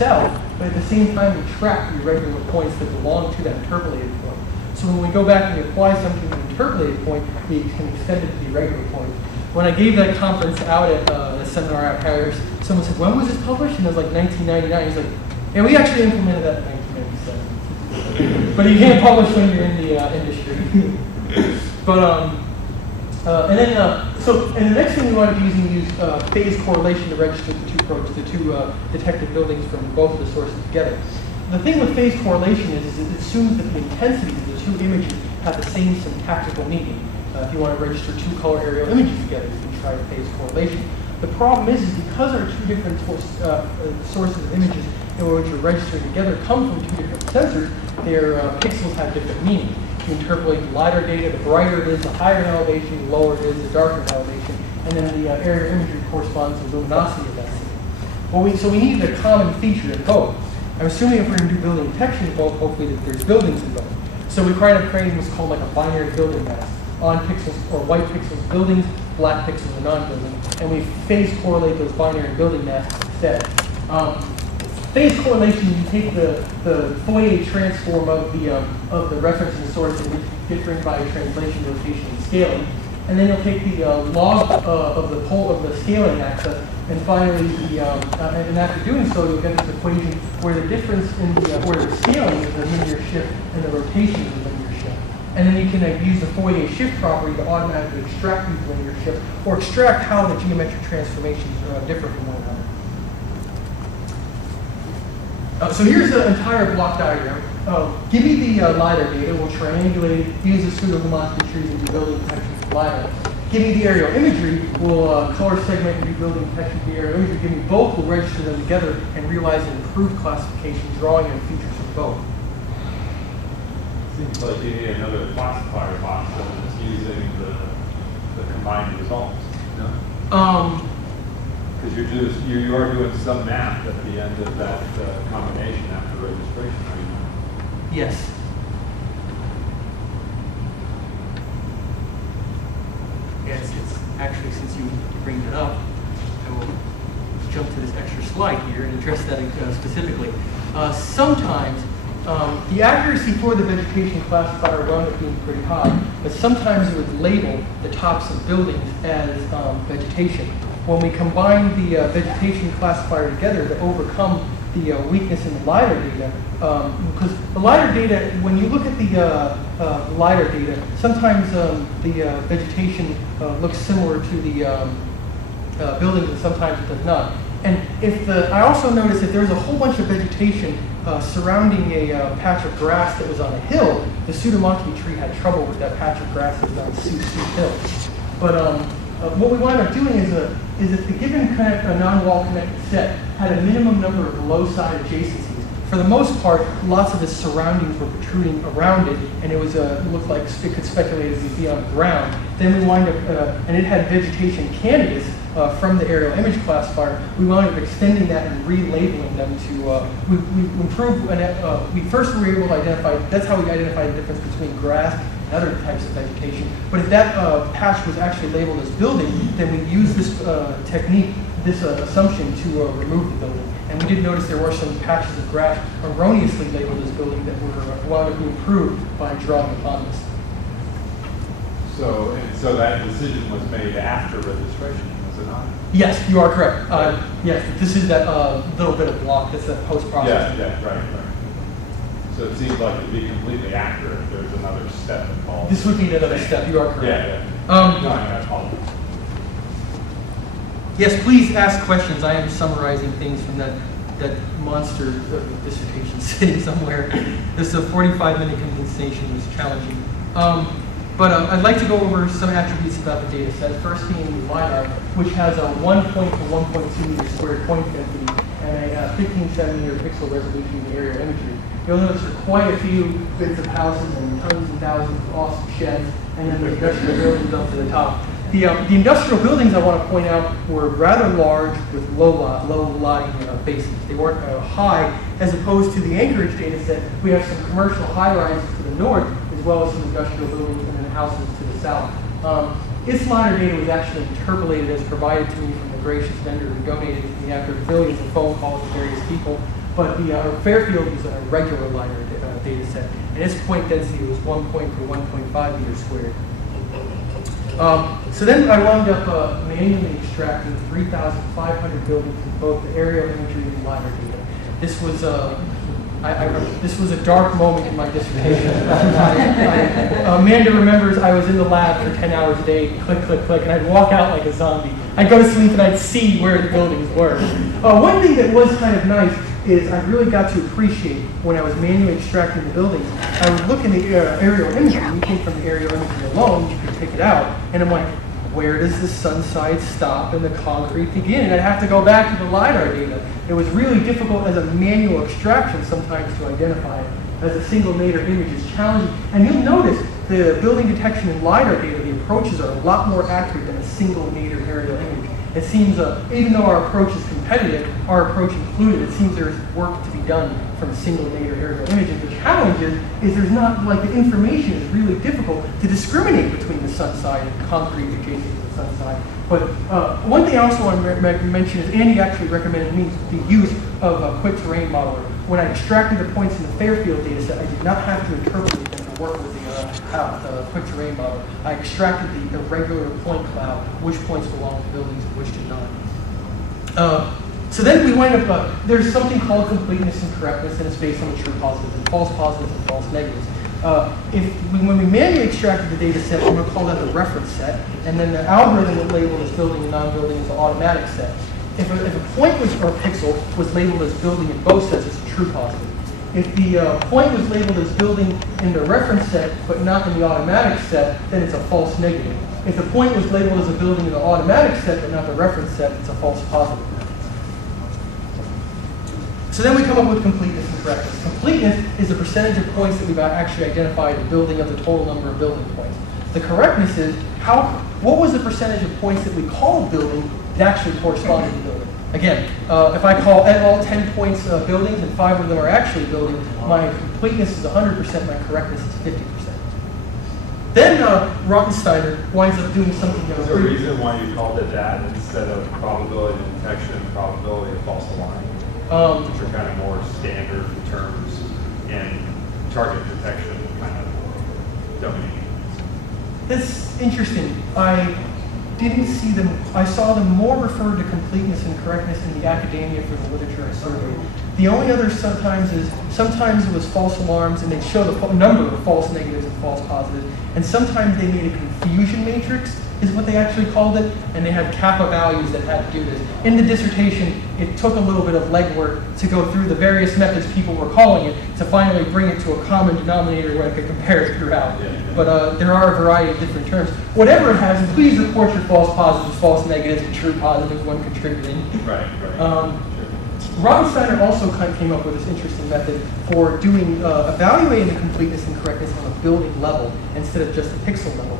south, but at the same time we track the irregular points that belong to that interpolated point. So when we go back and we apply something to the interpolated point, we can extend it to the irregular point. When I gave that conference out at a seminar at Harris, someone said, when was this published? And it was like 1999. He's like, and we actually implemented that in 1997. But you can't publish when you're in the industry. But and the next thing we wanted to use phase correlation to register the two detected buildings from both of the sources together. The thing with phase correlation is it assumes that the intensities of the two images have the same syntactical meaning. If you want to register two color aerial images together, you can try phase correlation. The problem is because our two different sources of images in which you're registering together come from two different sensors, their pixels have different meanings. If you interpolate the lighter data, the brighter it is, the higher in elevation, the lower it is, the darker in elevation, and then the aerial imagery corresponds to the luminosity of that scene. So we needed a common feature in both. I'm assuming if we're going to do building detection in both, hopefully that there's buildings in both. So we tried to create what's called like a binary building mask. On pixels, or white pixels buildings, black pixels are non-building, and we phase correlate those binary building masks instead. Phase correlation, you take the Fourier transform of the reference and source and different by translation, rotation, and scaling, and then you'll take the log of the pole of the scaling axis, and finally and after doing so, you'll get this equation where the difference in where the scaling is a linear shift and the rotation is a linear shift. And then you can use the Fourier shift property to automatically extract these linear shifts or extract how the geometric transformations differ from one another. So here's the entire block diagram. Give me the LiDAR data. We'll triangulate, use the pseudo-homoscopy trees and do building detection for LiDAR. Give me the aerial imagery. We'll color segment and do building detection for the aerial imagery. Give me both. We'll register them together and realize an improved classification, drawing in features of both. Seems like you need another classifier box that's using the combined results. No? Because you are doing some math at the end of that combination after registration, are you not? Yes. Yes, it's actually, since you bring it up, I will jump to this extra slide here and address that specifically. Sometimes the accuracy for the vegetation classifier wound up being pretty high, but sometimes it would label the tops of buildings as vegetation. When we combine the vegetation classifier together to overcome the weakness in the LiDAR data, because the LiDAR data, when you look at the LiDAR data, sometimes the vegetation looks similar to the buildings and sometimes it does not. And I also noticed that there was a whole bunch of vegetation surrounding a patch of grass that was on a hill. The pseudomachie tree had trouble with that patch of grass that was on Sioux Hill. But what we wound up doing is that the given non-wall connected set had a minimum number of low-side adjacencies. For the most part, lots of its surroundings were protruding around it, and it looked like it could speculatively be on the ground. Then we wind up, and it had vegetation candidates from the aerial image classifier. We wound up extending that and relabeling them to, we improved, we first were able to identify, that's how we identified the difference between grass and other types of vegetation. But if that patch was actually labeled as building, then we used this technique, this assumption to remove the building. And we did notice there were some patches of grass erroneously labeled as building that were wound up being improved by drawing upon this. So that decision was made after registration, was it not? Yes, you are correct. Yes, this is that little bit of block, that's that post-processing. Yeah, right. So it seems like to be completely accurate, there's another step involved. This would be another step, you are correct. Yeah. No, I apologize. Yes, please ask questions. I am summarizing things from that monster dissertation sitting somewhere. This 45-minute condensation was challenging. But I'd like to go over some attributes about the data set. First being the LiDAR, which has a 1 point to 1.2 meter squared point density and a 15 centimeter pixel resolution in the aerial imagery. You'll notice there are quite a few bits of houses and tons and thousands of awesome sheds, and then the industrial buildings up to the top. The industrial buildings, I want to point out, were rather large with low-lying bases. They weren't high, as opposed to the Anchorage data set. We have some commercial high-rises to the north, as well as some industrial buildings and then houses to the south. Its LiDAR data was actually interpolated as provided to me from the gracious vendor who donated it to me after billions of phone calls to various people. But the Fairfield was a regular LiDAR data set, and its point density was 1 point per 1.5 meters squared. So then I wound up manually extracting 3,500 buildings in both the aerial imagery and LiDAR data. This was this was a dark moment in my dissertation. Amanda remembers I was in the lab for 10 hours a day, click, click, click, and I'd walk out like a zombie. I'd go to sleep and I'd see where the buildings were. One thing that was kind of nice is I really got to appreciate when I was manually extracting the buildings. I would look in the aerial imagery, you came from the aerial imagery alone, you could pick it out, and I'm like, where does the sun side stop and the concrete begin? And I'd have to go back to the LiDAR data. It was really difficult as a manual extraction sometimes to identify it. As a single nadir image is challenging. And you'll notice the building detection in LiDAR data, the approaches are a lot more accurate than a single nadir aerial image. It seems, even though our approach is competitive, our approach included, it seems there's work to be done from a single nadir aerial image. And the challenge is there's not, like the information is really difficult to discriminate between the sun side and concrete adjacent to the sun side. But one thing I also want to mention is Andy actually recommended me the use of a quick terrain modeler. When I extracted the points in the Fairfield data set, I did not have to interpolate them to work with the quick terrain model. I extracted the irregular point cloud, which points belong to buildings and which did not. So then we wind up, there's something called completeness and correctness, and it's based on the true positives and false negatives. When we manually extracted the data set, we're going to call that the reference set, and then the algorithm would label this building and non-building as the automatic set. If a point or a pixel was labeled as building in both sets, it's a true positive. If the point was labeled as building in the reference set, but not in the automatic set, then it's a false negative. If the point was labeled as a building in the automatic set, but not the reference set, it's a false positive. So then we come up with completeness and correctness. Completeness is the percentage of points that we've actually identified in building of the total number of building points. The correctness is what was the percentage of points that we called building that actually corresponded to building. Again, if I call all 10 points buildings and 5 of them are actually building, my completeness is 100%, my correctness is 50%. Then Rottensteiner winds up doing something else. Is there a reason why you called it that instead of probability of detection and probability of false alarm? Which are kind of more standard terms in target detection kind of domain. That's interesting. I didn't see them. I saw them more referred to completeness and correctness in the academia for the literature I surveyed. The only other sometimes it was false alarms, and they'd show the number of false negatives and false positives, and sometimes they made a confusion matrix, is what they actually called it, and they had kappa values that had to do this. In the dissertation, it took a little bit of legwork to go through the various methods people were calling it to finally bring it to a common denominator where I could compare it throughout. But there are a variety of different terms. Whatever it has, please report your false positives, false negatives, and true positives when contributing. Right. Rottensteiner also kind of came up with this interesting method for doing evaluating the completeness and correctness on a building level instead of just a pixel level.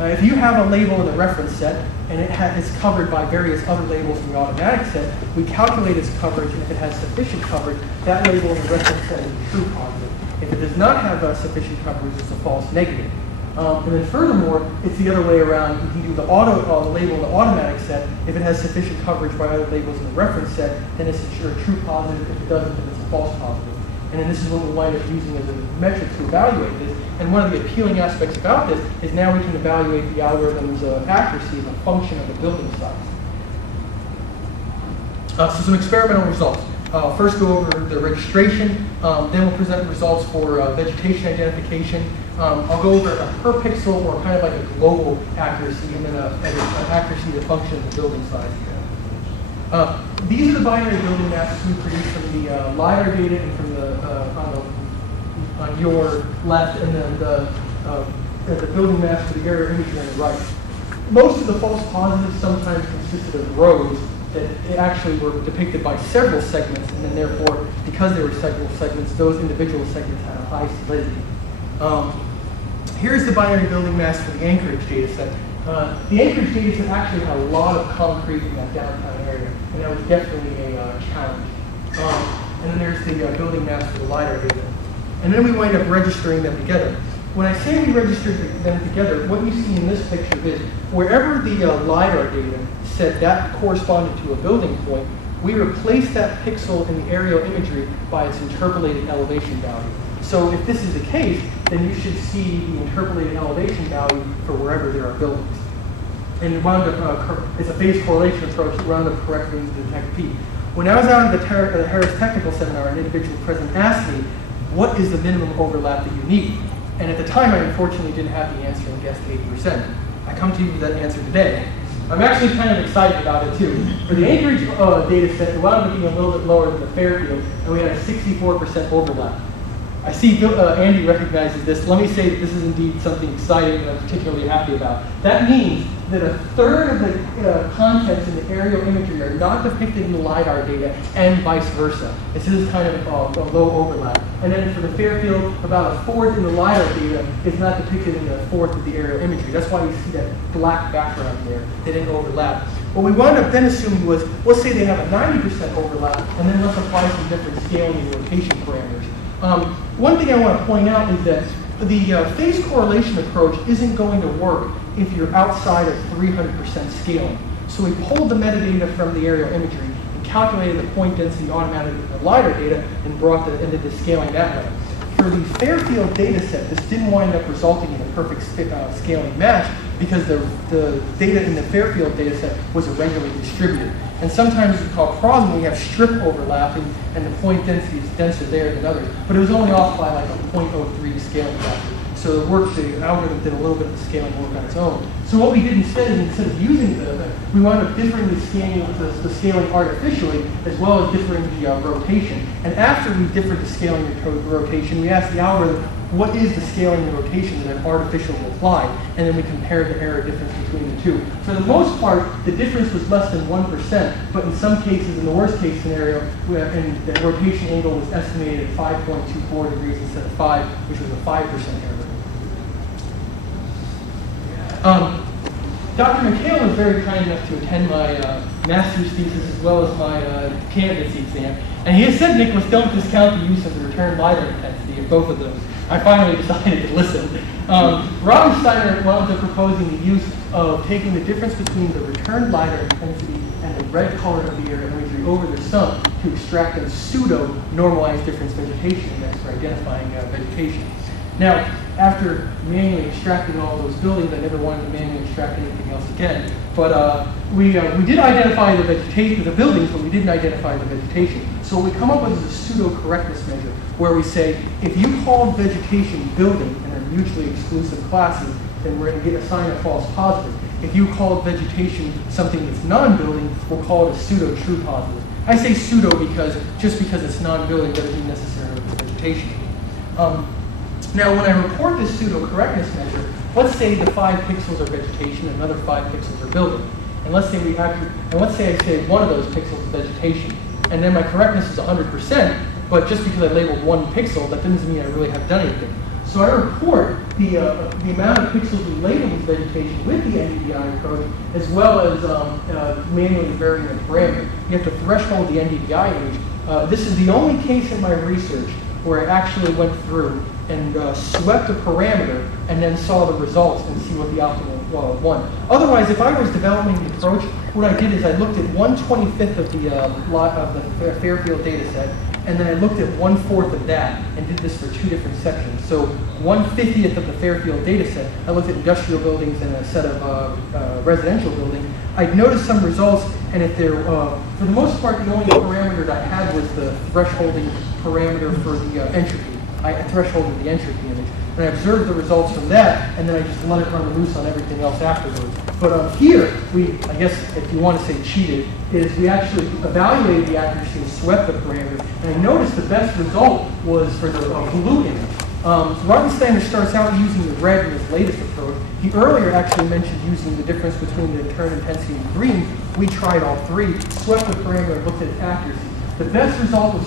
If you have a label in the reference set and it's covered by various other labels in the automatic set, we calculate its coverage, and if it has sufficient coverage, that label in the reference set is a true positive. If it does not have sufficient coverage, it's a false negative. And then furthermore, it's the other way around. You can do the label in the automatic set. If it has sufficient coverage by other labels in the reference set, then it's a true positive. If it doesn't, then it's a false positive. And then this is what we wind up using as a metric to evaluate this. And one of the appealing aspects about this is now we can evaluate the algorithm's accuracy as a function of the building size. So some experimental results. First go over the registration, then we'll present results for vegetation identification. I'll go over a per pixel or kind of like a global accuracy, and then an accuracy to function of the building size. These are the binary building maps we produced from the LiDAR data and from on your left, and then the building maps for the aerial imagery on the right. Most of the false positives sometimes consisted of rows that actually were depicted by several segments, and then therefore, because they were several segments, those individual segments had a high solidity. Here's the binary building mass for the Anchorage data set. The Anchorage data set actually had a lot of concrete in that downtown area, and that was definitely a challenge. And then there's the building mass for the LiDAR data. And then we wind up registering them together. when I say we registered them together, what you see in this picture is wherever the LiDAR data said that corresponded to a building point, we replaced that pixel in the aerial imagery by its interpolated elevation value. So if this is the case, then you should see the interpolated elevation value for wherever there are buildings. And it wound up, it's a phase correlation approach that wound up correctly to detect P. When I was out at the Harris Technical Seminar, an individual present asked me, what is the minimum overlap that you need? And at the time, I unfortunately didn't have the answer and guessed 8%. I come to you with that answer today. I'm actually kind of excited about it too. For the Anchorage data set, it wound up being a little bit lower than the Fairfield, and we had a 64% overlap. I see Andy recognizes this. Let me say that this is indeed something exciting that I'm particularly happy about. That means that a third of the contents in the aerial imagery are not depicted in the LiDAR data and vice versa. This is kind of a low overlap. And then for the Fairfield, about a fourth in the LiDAR data is not depicted in a fourth of the aerial imagery. That's why you see that black background there. They didn't overlap. What we wound up then assuming was, let's say they have a 90% overlap, and then let's apply some different scaling and rotation parameters. One thing I want to point out is that the phase correlation approach isn't going to work if you're outside of 300% scaling. So we pulled the metadata from the aerial imagery and calculated the point density automatically in the LiDAR data and brought the into the scaling that way. For the Fairfield data set, this didn't wind up resulting in a perfect scaling match because the data in the Fairfield data set was irregularly distributed. And sometimes it's called problem, we have strip overlapping and the point density is denser there than others. But it was only off by like a 0.03 scaling factor. So the algorithm did a little bit of the scaling work on its own. So what we did instead is instead of using we wound up differing the scaling artificially as well as differing the rotation. And after we differed the scaling and rotation, we asked the algorithm, what is the scaling and rotation that an artificial will apply? And then we compared the error difference between the two. For the most part, the difference was less than 1%, but in some cases, in the worst case scenario, and the rotation angle was estimated at 5.24 degrees instead of 5, which was a 5% error. Dr. McHale was very kind enough to attend my master's thesis as well as my candidacy exam. And he has said, Nicholas, don't discount the use of the return LiDAR intensity of both of those. I finally decided to listen. Robin Steiner wound up proposing the use of taking the difference between the return LiDAR intensity and the red color of the aerial imagery over their sum to extract a pseudo-normalized difference vegetation index for identifying vegetation. Now, after manually extracting all those buildings, I never wanted to manually extract anything else again. But we did identify the vegetation, the buildings, but we didn't identify the vegetation. So what we come up with is a pseudo-correctness measure, where we say, if you call vegetation building and are mutually exclusive classes, then we're going to assign a false positive. If you call vegetation something that's non-building, we'll call it a pseudo-true positive. I say pseudo because just because it's non-building doesn't mean necessarily it's vegetation. Now, when I report this pseudo-correctness measure, let's say the 5 pixels are vegetation and another 5 pixels are building. And let's say I say one of those pixels is vegetation, and then my correctness is 100%, but just because I labeled one pixel, that doesn't mean I really have done anything. So I report the amount of pixels we labeled as vegetation with the NDVI approach, as well as manually varying the parameter. You have to threshold the NDVI image. This is the only case in my research where I actually went through and swept a parameter and then saw the results and see what the optimal one. Otherwise, if I was developing the approach, what I did is I looked at 1/25th of the Fairfield data set, and then I looked at 1/4 of that and did this for 2 different sections. So 1/50th of the Fairfield data set, I looked at industrial buildings and a set of residential buildings. I'd noticed some results, and if they're, for the most part, the only parameter that I had was the thresholding parameter for the entropy. I thresholded the entropy image. And I observed the results from that, and then I just let it run loose on everything else afterwards. But here, I guess if you want to say cheated, is we actually evaluated the accuracy and swept the parameters. And I noticed the best result was for the blue image. Rottensteiner starts out using the red in his latest approach. He earlier actually mentioned using the difference between the return intensity and green. We tried all 3, swept the parameter, and looked at its accuracy. The best result was